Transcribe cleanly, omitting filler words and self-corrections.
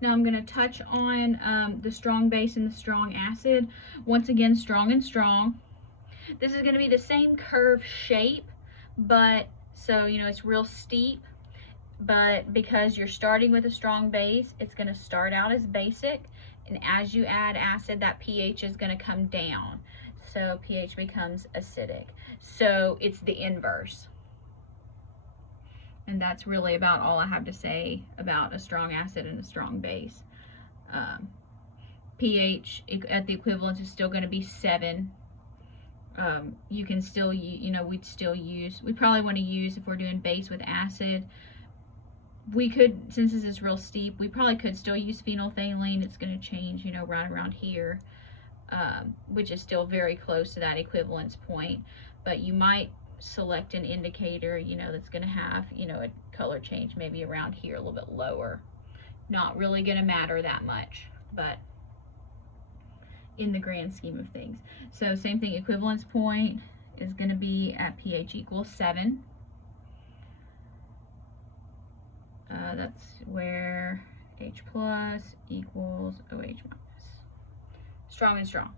Now I'm going to touch on the strong base and the strong acid. Once again, strong and strong. This is going to be the same curve shape, but so, you know, it's real steep, but because you're starting with a strong base, it's going to start out as basic, and as you add acid, that pH is going to come down. So pH becomes acidic. So it's the inverse. And that's really about all I have to say about a strong acid and a strong base. pH at the equivalence is still going to be 7. You can still, you know, we probably want to use, if we're doing base with acid, we could, since this is real steep, we probably could still use phenolphthalein. It's going to change, you know, right around here, which is still very close to that equivalence point. But you might select an indicator, you know, that's going to have, you know, a color change maybe around here, a little bit lower. Not really going to matter that much, but in the grand scheme of things. So same thing, equivalence point is going to be at pH equals 7. That's where H plus equals OH minus. Strong and strong.